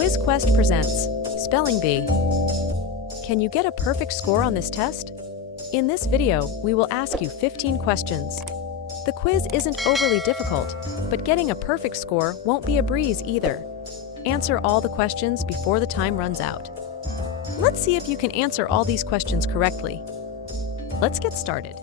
Quiz Quest presents Spelling Bee. Can you get a perfect score on this test? In this video, we will ask you 15 questions. The quiz isn't overly difficult, but getting a perfect score won't be a breeze either. Answer all the questions before the time runs out. Let's see if you can answer all these questions correctly. Let's get started.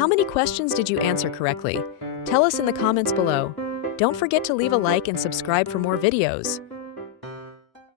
How many questions did you answer correctly? Tell us in the comments below. Don't forget to leave a like and subscribe for more videos.